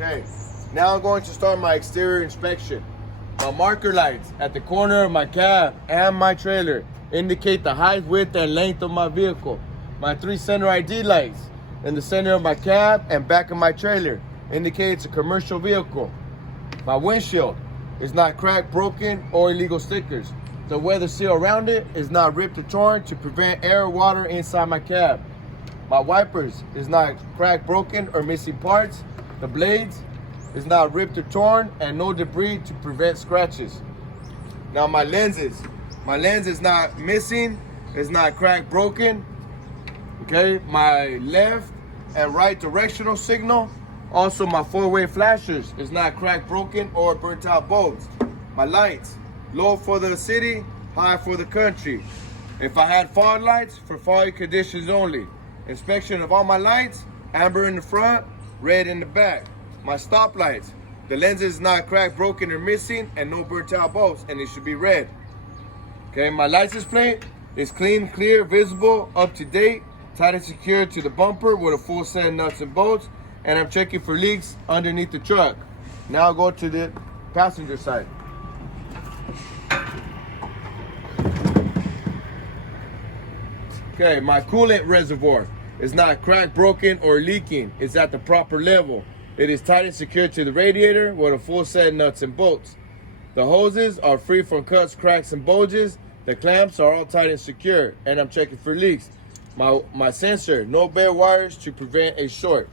Okay, now I'm going to start my exterior inspection. My marker lights at the corner of my cab and my trailer indicate the height, width, and length of my vehicle. My 3 center ID lights in the center of my cab and back of my trailer indicate it's a commercial vehicle. My windshield is not cracked, broken, or illegal stickers. The weather seal around it is not ripped or torn to prevent air or water inside my cab. My wipers is not cracked, broken, or missing parts. The blades is not ripped or torn, and no debris to prevent scratches. Now my lens is not missing, it's not cracked, broken. Okay, my left and right directional signal, also my 4-way flashers is not cracked, broken, or burnt out bulbs. My lights, low for the city, high for the country. If I had fog lights, for foggy conditions only. Inspection of all my lights, amber in the front, red in the back. My stop lights, the lens is not cracked, broken, or missing, and no burnt out bulbs, and it should be red. Okay, my license plate is clean, clear, visible, up to date, tight and secure to the bumper with a full set of nuts and bolts, and I'm checking for leaks underneath the truck. Now I'll go to the passenger side. Okay, my coolant reservoir is not cracked, broken, or leaking. It's at the proper level. It is tight and secure to the radiator with a full set of nuts and bolts. The hoses are free from cuts, cracks, and bulges. The clamps are all tight and secure, and I'm checking for leaks. My sensor, no bare wires to prevent a short.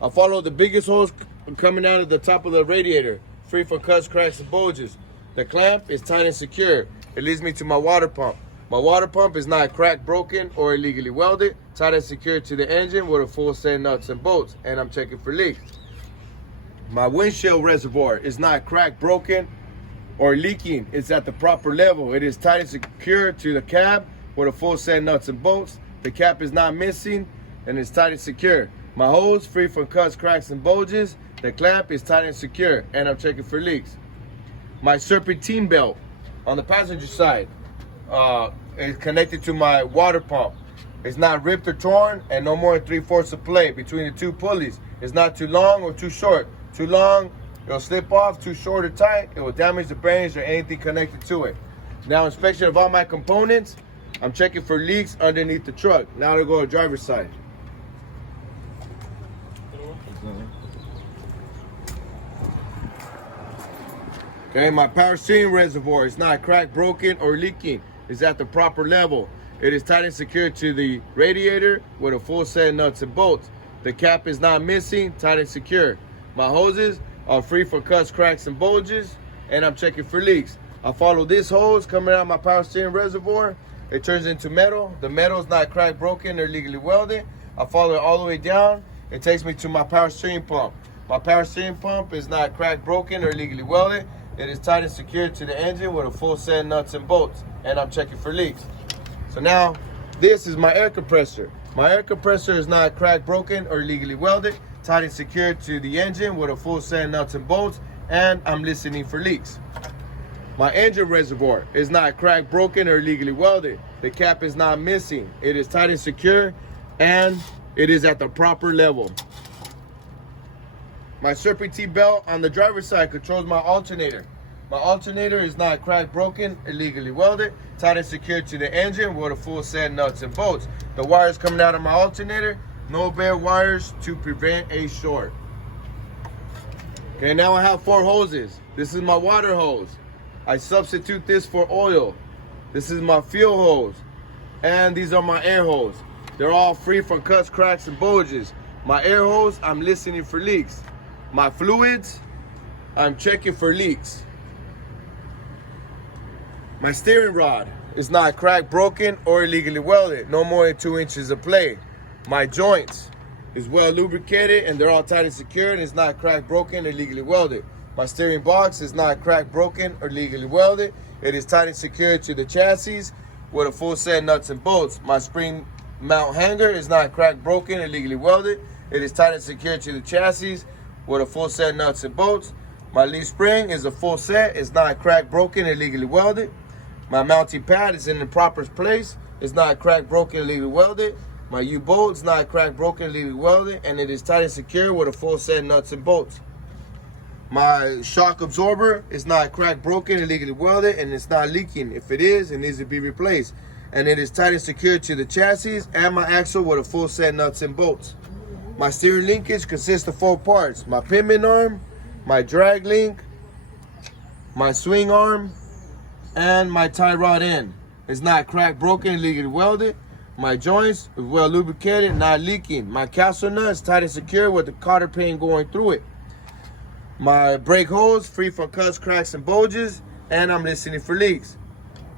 I follow the biggest hose coming out of the top of the radiator, free from cuts, cracks, and bulges. The clamp is tight and secure. It leads me to my water pump. My water pump is not cracked, broken, or illegally welded, tight and secure to the engine with a full set of nuts and bolts, and I'm checking for leaks. My windshield reservoir is not cracked, broken, or leaking. It's at the proper level. It is tight and secure to the cab with a full set of nuts and bolts. The cap is not missing, and it's tight and secure. My hose free from cuts, cracks, and bulges. The clamp is tight and secure, and I'm checking for leaks. My serpentine belt on the passenger side is connected to my water pump. It's not ripped or torn, and no more than 3/4 of play between the two pulleys. It's not too long or too short. Too long, it'll slip off. Too short or tight, it will damage the bearings or anything connected to it. Now, inspection of all my components. I'm checking for leaks underneath the truck. Now to go to driver's side. Okay, my power steering reservoir is not cracked, broken, or leaking. It's at the proper level. It is tight and secure to the radiator with a full set of nuts and bolts. The cap is not missing, tight and secure. My hoses are free from cuts, cracks, and bulges, and I'm checking for leaks. I follow this hose coming out of my power steering reservoir. It turns into metal. The metal is not cracked, broken, or legally welded. I follow it all the way down. It takes me to my power steering pump. My power steering pump is not cracked, broken, or legally welded. It is tight and secure to the engine with a full set of nuts and bolts, and I'm checking for leaks. So now, this is my air compressor. My air compressor is not cracked, broken, or legally welded. Tight and secure to the engine with a full set of nuts and bolts, and I'm listening for leaks. My engine reservoir is not cracked, broken, or legally welded. The cap is not missing. It is tight and secure, and it is at the proper level. My serpentine belt on the driver's side controls my alternator. My alternator is not cracked, broken, illegally welded, tight and secure to the engine with a full set of nuts and bolts. The wires coming out of my alternator, no bare wires to prevent a short. Okay, now I have 4 hoses. This is my water hose. I substitute this for oil. This is my fuel hose. And these are my air hose. They're all free from cuts, cracks, and bulges. My air hose, I'm listening for leaks. My fluids, I'm checking for leaks. My steering rod is not cracked, broken, or illegally welded. No more than 2 inches of play. My joints is well lubricated, and they're all tight and secure, and it's not cracked, broken, or illegally welded. My steering box is not cracked, broken, or legally welded. It is tight and secure to the chassis with a full set of nuts and bolts. My spring mount hanger is not cracked, broken, or legally welded. It is tight and secure to the chassis with a full set of nuts and bolts. My leaf spring is a full set. It's not cracked, broken, or legally welded. My mounting pad is in the proper place. It's not cracked, broken, or legally welded. My U-bolt is not cracked, broken, or legally welded, and it is tight and secure with a full set of nuts and bolts. My shock absorber is not cracked, broken, illegally welded, and it's not leaking. If it is, it needs to be replaced. And it is tight and secured to the chassis and my axle with a full set nuts and bolts. My steering linkage consists of 4 parts: my pivot arm, my drag link, my swing arm, and my tie rod end. It's not cracked, broken, illegally welded. My joints are well lubricated, not leaking. My castle nut is tight and secure with the cotter pin going through it. My brake hose free from cuts, cracks, and bulges, and I'm listening for leaks.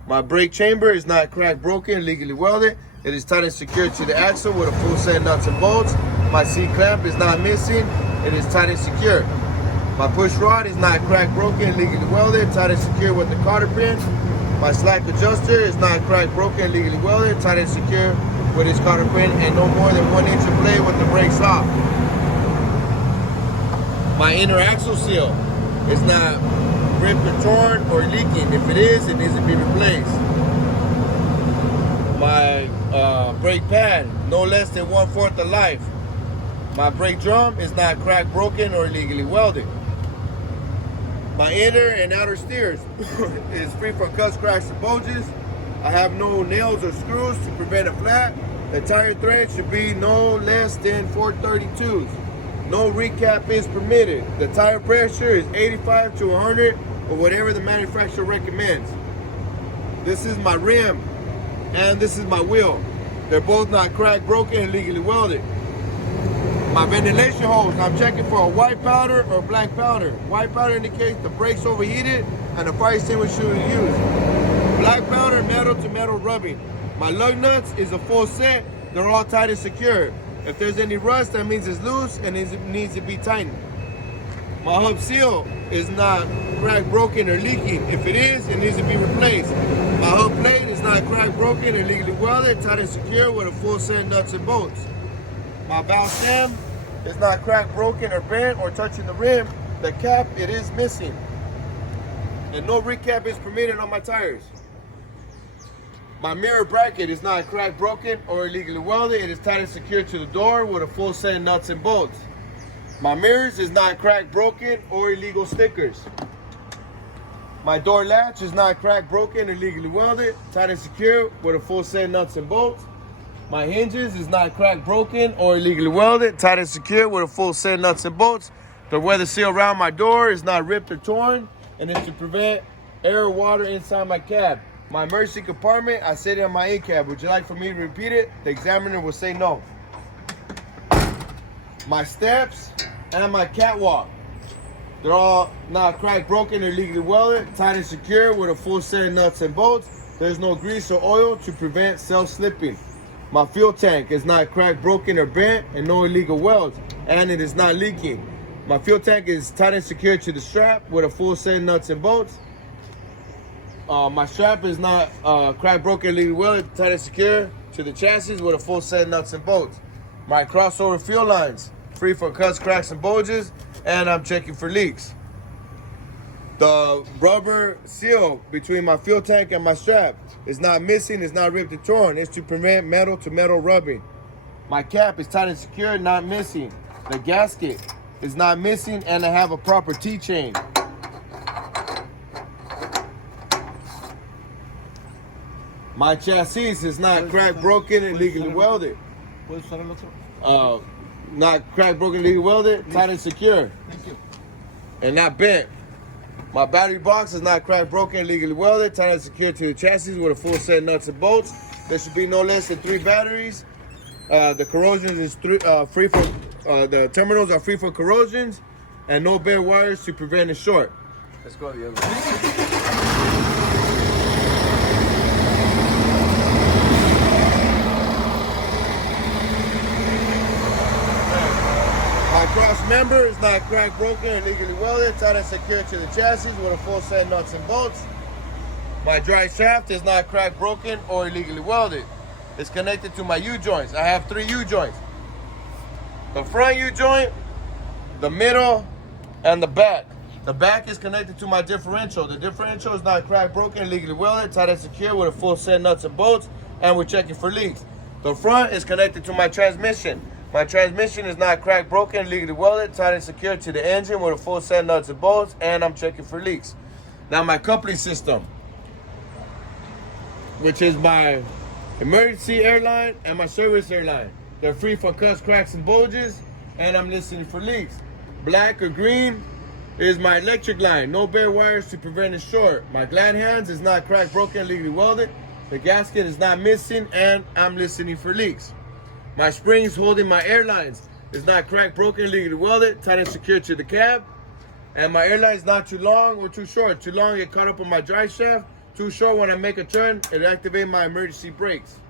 My brake chamber is not cracked, broken, illegally welded. It is tight and secured to the axle with a full set of nuts and bolts. My C-clamp is not missing. It is tight and secure. My push rod is not cracked, broken, illegally welded, tight and secure with the cotter pin. My slack adjuster is not cracked, broken, illegally welded, tight and secure with its cotter pin, and no more than 1 inch of play with the brakes off. My inner axle seal is not ripped or torn or leaking. If it is, it needs to be replaced. My brake pad, no less than 1/4 of life. My brake drum is not cracked, broken, or illegally welded. My inner and outer steers is free from cuts, cracks, and bulges. I have no nails or screws to prevent a flat. The tire thread should be no less than 432s. No recap is permitted. The tire pressure is 85 to 100 or whatever the manufacturer recommends. This is my rim and this is my wheel. They're both not cracked, broken, and legally welded. My ventilation hose, I'm checking for a white powder or black powder. White powder indicates the brakes overheated and the fire extinguisher is used. Black powder, metal to metal rubbing. My lug nuts is a full set. They're all tight and secure. If there's any rust, that means it's loose and it needs to be tightened. My hub seal is not cracked, broken, or leaking. If it is, it needs to be replaced. My hub plate is not cracked, broken, or legally welded, tight and secure with a full set of nuts and bolts. My valve stem is not cracked, broken, or bent, or touching the rim. The cap, it is missing. And no recap is permitted on my tires. My mirror bracket is not cracked, broken, or illegally welded. It is tight and secured to the door with a full set of nuts and bolts. My mirrors is not cracked, broken, or illegal stickers. My door latch is not cracked, broken, or illegally welded, tight and secure with a full set of nuts and bolts. My hinges is not cracked, broken, or illegally welded, tight and secure with a full set of nuts and bolts. The weather seal around my door is not ripped or torn, and it's to prevent air or water inside my cab. My emergency compartment, I said it on my in-cab. Would you like for me to repeat it? The examiner will say no. My steps and my catwalk, they're all not cracked, broken, or legally welded, tight and secure with a full set of nuts and bolts. There's no grease or oil to prevent self-slipping. My fuel tank is not cracked, broken, or bent, and no illegal welds, and it is not leaking. My fuel tank is tight and secure to the strap with a full set of nuts and bolts. My strap is not cracked, broken, illegally welded, tight and secure to the chassis with a full set of nuts and bolts. My crossover fuel lines, free from cuts, cracks, and bulges, and I'm checking for leaks. The rubber seal between my fuel tank and my strap is not missing, it's not ripped or torn. It's to prevent metal to metal rubbing. My cap is tight and secure, not missing. The gasket is not missing, and I have a proper T-chain. My chassis is not cracked, broken, and legally welded. Not cracked, broken, legally welded, tight and secure. Thank you. And not bent. My battery box is not cracked, broken, legally welded, tight and secure to the chassis with a full set of nuts and bolts. There should be no less than 3 batteries. The corrosion is free from, the terminals are free from corrosions, and no bare wires to prevent a short. Let's go to the other one. My cross member is not cracked, broken, or legally welded, tight and secure to the chassis with a full set of nuts and bolts. My drive shaft is not cracked, broken, or illegally welded. It's connected to my U-joints. I have 3 U-joints. The front U-joint, the middle, and the back. The back is connected to my differential. The differential is not cracked, broken, illegally welded, tight and secure with a full set of nuts and bolts, and we're checking for leaks. The front is connected to my transmission. My transmission is not cracked, broken, legally welded, tied and secured to the engine with a full set of nuts and bolts, and I'm checking for leaks. Now my coupling system, which is my emergency airline and my service airline. They're free from cuts, cracks, and bulges, and I'm listening for leaks. Black or green is my electric line. No bare wires to prevent a short. My glad hands is not cracked, broken, legally welded. The gasket is not missing, and I'm listening for leaks. My springs holding my airlines is not cracked, broken, legally welded, tied and secured to the cab. And my airline is not too long or too short. Too long, get caught up on my drive shaft. Too short, when I make a turn, it activates my emergency brakes.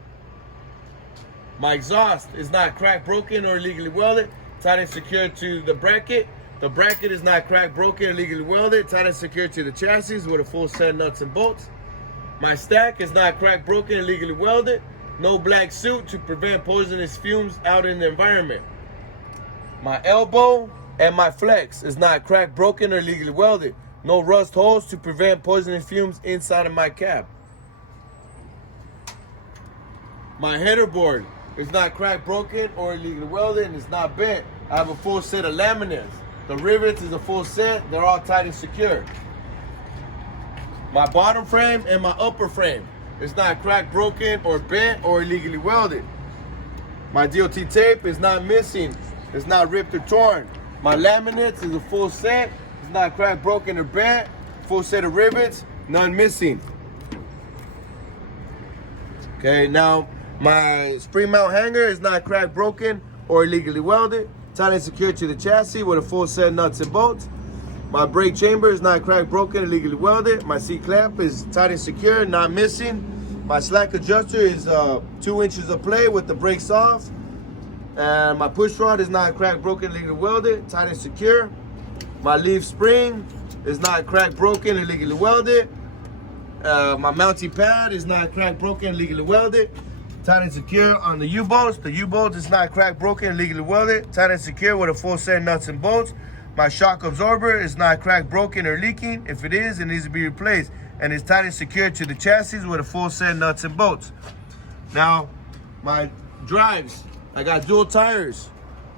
My exhaust is not cracked, broken, or illegally welded, tied and secured to the bracket. The bracket is not cracked, broken, or illegally welded, tied and secured to the chassis with a full set of nuts and bolts. My stack is not cracked, broken, or illegally welded. No black suit to prevent poisonous fumes out in the environment. My elbow and my flex is not cracked, broken, or illegally welded. No rust holes to prevent poisonous fumes inside of my cab. My header board is not cracked, broken, or illegally welded, and it's not bent. I have a full set of laminates. The rivets is a full set. They're all tight and secure. My bottom frame and my upper frame is not cracked, broken, or bent, or illegally welded. My DOT tape is not missing. It's not ripped or torn. My laminates is a full set. It's not cracked, broken, or bent. Full set of rivets, none missing. Okay, now my spring mount hanger is not cracked, broken, or illegally welded. Tied and secured to the chassis with a full set of nuts and bolts. My brake chamber is not cracked, broken, illegally welded. My seat clamp is tight and secure, not missing. My slack adjuster is 2 inches of play with the brakes off. And my push rod is not cracked, broken, illegally welded, tight and secure. My leaf spring is not cracked, broken, illegally welded. My mounting pad is not cracked, broken, illegally welded, tight and secure on the U-bolts. The U-bolt is not cracked, broken, illegally welded, tight and secure with a full set of nuts and bolts. My shock absorber is not cracked, broken, or leaking. If it is, it needs to be replaced, and it's tight and secured to the chassis with a full set of nuts and bolts. Now, my drives, I got dual tires.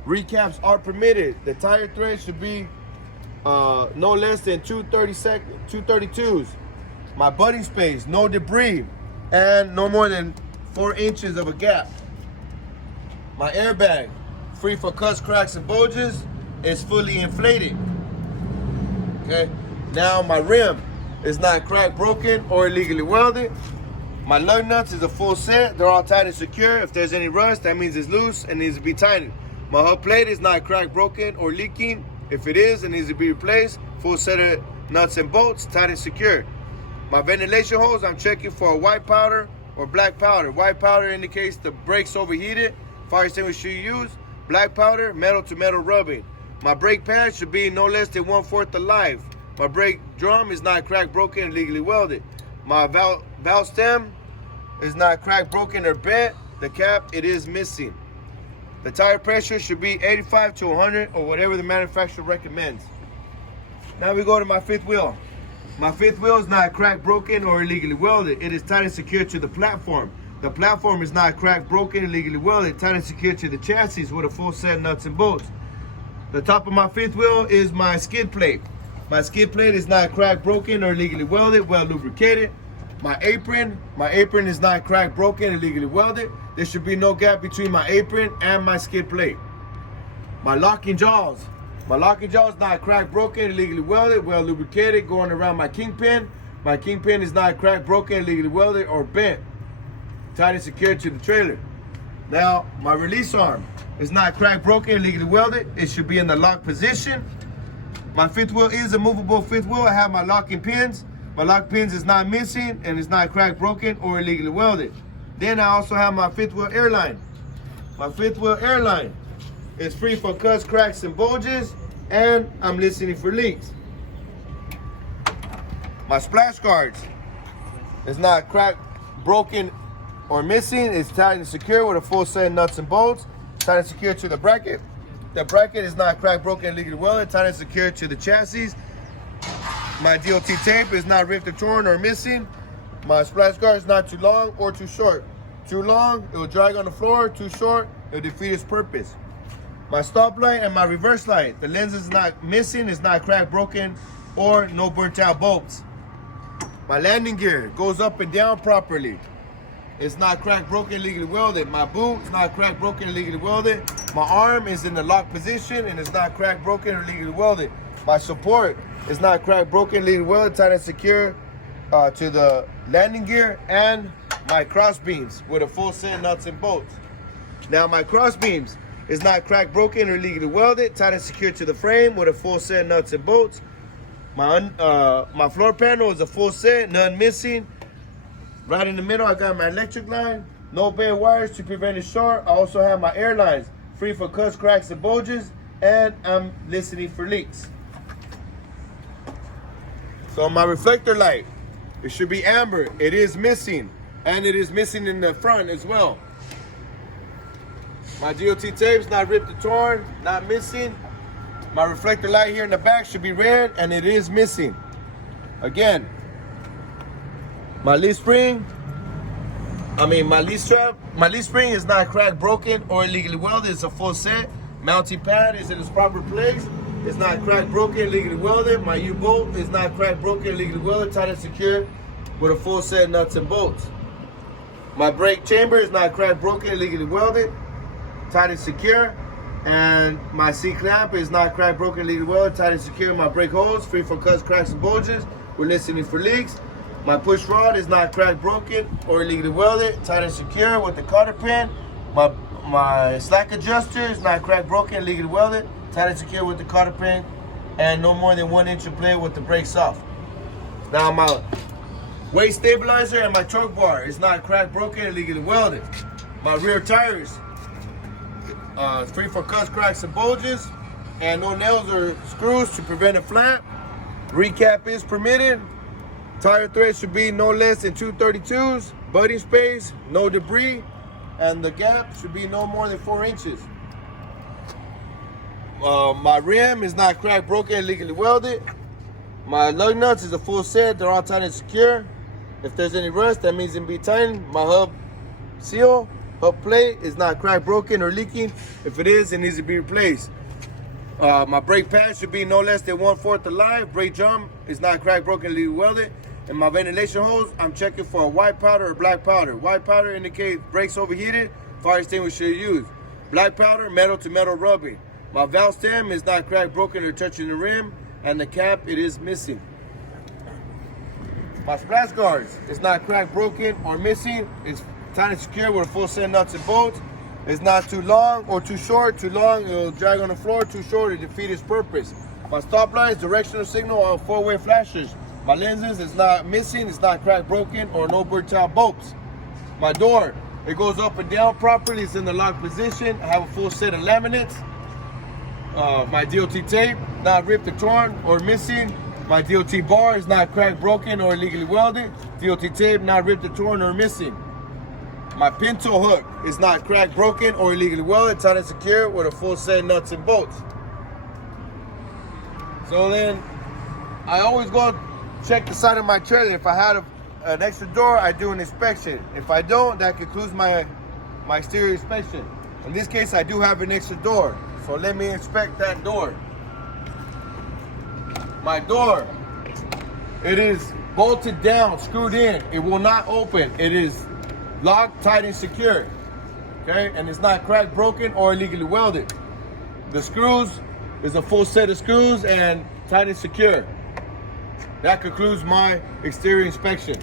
Recaps are permitted. The tire tread should be no less than 232s. My budding space, no debris, and no more than 4 inches of a gap. My airbag, free for cuts, cracks, and bulges, is fully inflated. Okay, now my rim is not cracked, broken, or illegally welded. My lug nuts is a full set. They're all tight and secure. If there's any rust, that means it's loose and needs to be tightened. My hub plate is not cracked, broken, or leaking. If it is, it needs to be replaced. Full set of nuts and bolts, tight and secure. My ventilation hose, I'm checking for a white powder or black powder. White powder indicates the brakes overheated. Fire extinguisher you use. Black powder, metal to metal rubbing. My brake pad should be no less than 1/4 alive. My brake drum is not cracked, broken, and legally welded. My valve stem is not cracked, broken, or bent. The cap, it is missing. The tire pressure should be 85 to 100 or whatever the manufacturer recommends. Now we go to my fifth wheel. My fifth wheel is not cracked, broken, or illegally welded. It is tight and secured to the platform. The platform is not cracked, broken, illegally welded, tight and secured to the chassis with a full set of nuts and bolts. The top of my fifth wheel is my skid plate. My skid plate is not cracked, broken, or illegally welded, well lubricated. My apron is not cracked, broken, illegally welded. There should be no gap between my apron and my skid plate. My locking jaws. My locking jaw is not cracked, broken, illegally welded, well lubricated, going around my kingpin. My kingpin is not cracked, broken, illegally welded, or bent. Tight and secured to the trailer. Now, my release arm is not cracked, broken, illegally welded. It should be in the lock position. My fifth wheel is a movable fifth wheel. I have my locking pins. My lock pins is not missing and it's not cracked, broken, or illegally welded. Then I also have my fifth wheel airline. My fifth wheel airline is free for cuts, cracks, and bulges, and I'm listening for leaks. My splash guards is not cracked, broken, or missing. It's tight and secure with a full set of nuts and bolts. Tight and secure to the bracket. The bracket is not cracked, broken, illegally welded. Tight and secure to the chassis. My DOT tape is not ripped or torn or missing. My splash guard is not too long or too short. Too long, it will drag on the floor. Too short, it will defeat its purpose. My stop light and my reverse light. The lens is not missing, it's not cracked, broken, or no burnt out bolts. My landing gear goes up and down properly. It's not cracked, broken, legally welded. My boot is not cracked, broken, legally welded. My arm is in the lock position and it's not cracked, broken, or legally welded. My support is not cracked, broken, legally welded, tight and secure to the landing gear, and my cross beams with a full set of nuts and bolts. Now my cross beams is not cracked, broken, or legally welded, tight and secure to the frame with a full set of nuts and bolts. My floor panel is a full set, none missing. Right in the middle, I got my electric line, no bare wires to prevent it short. I also have my air lines, free for cuts, cracks, and bulges, and I'm listening for leaks. So my reflector light, it should be amber. It is missing, and it is missing in the front as well. My DOT tape's not ripped or torn, not missing. My reflector light here in the back should be red, and it is missing. Again, my leaf spring, my leaf strap, my leaf spring is not cracked, broken, or illegally welded. It's a full set. Mounting pad is in its proper place. It's not cracked, broken, illegally welded. My U-bolt is not cracked, broken, illegally welded, tight and secure with a full set of nuts and bolts. My brake chamber is not cracked, broken, illegally welded, tight and secure. And my C-clamp is not cracked, broken, illegally welded, tight and secure. My brake hose, free from cuts, cracks, and bulges. We're listening for leaks. My push rod is not cracked, broken, or illegally welded, tight and secure with the cotter pin. My slack adjuster is not cracked, broken, illegally welded, tight and secure with the cotter pin, and no more than 1 inch of play with the brakes off. Now my weight stabilizer and my truck bar is not cracked, broken, illegally welded. My rear tires, free for cuts, cracks, and bulges, and no nails or screws to prevent a flap. Recap is permitted. Tire thread should be no less than 232s. Budding space, no debris, and the gap should be no more than 4 inches. My rim is not cracked, broken, illegally welded. My lug nuts is a full set. They're all tight and secure. If there's any rust, that means it be tightened. My hub seal, hub plate is not cracked, broken, or leaking. If it is, it needs to be replaced. My brake pad should be no less than 1/4 alive. Brake drum is not cracked, broken, illegally welded. And my ventilation hose, I'm checking for a white powder or black powder. White powder indicates brakes overheated, fire extinguisher used. Black powder, metal to metal rubbing. My valve stem is not cracked, broken, or touching the rim, and the cap, it is missing. My splash guards is not cracked, broken, or missing. It's tight and secure with a full set of nuts and bolts. It's not too long or too short. Too long, it'll drag on the floor. Too short, it defeat its purpose. My stop lights, directional signal, on 4-way flashers. My lenses is not missing, it's not cracked, broken, or no burnt out bolts. My door, it goes up and down properly, it's in the lock position. I have a full set of laminates. My DOT tape, not ripped or torn or missing. My DOT bar is not cracked, broken, or illegally welded. DOT tape, not ripped or torn or missing. My pinto hook is not cracked, broken, or illegally welded, tight and secure with a full set of nuts and bolts. So then, I always go check the side of my trailer. If I had an extra door, I do an inspection. If I don't, that concludes my exterior inspection. In this case, I do have an extra door. So let me inspect that door. My door, it is bolted down, screwed in. It will not open. It is locked, tight, and secure. Okay, and it's not cracked, broken, or illegally welded. The screws is a full set of screws and tight and secure. That concludes my exterior inspection.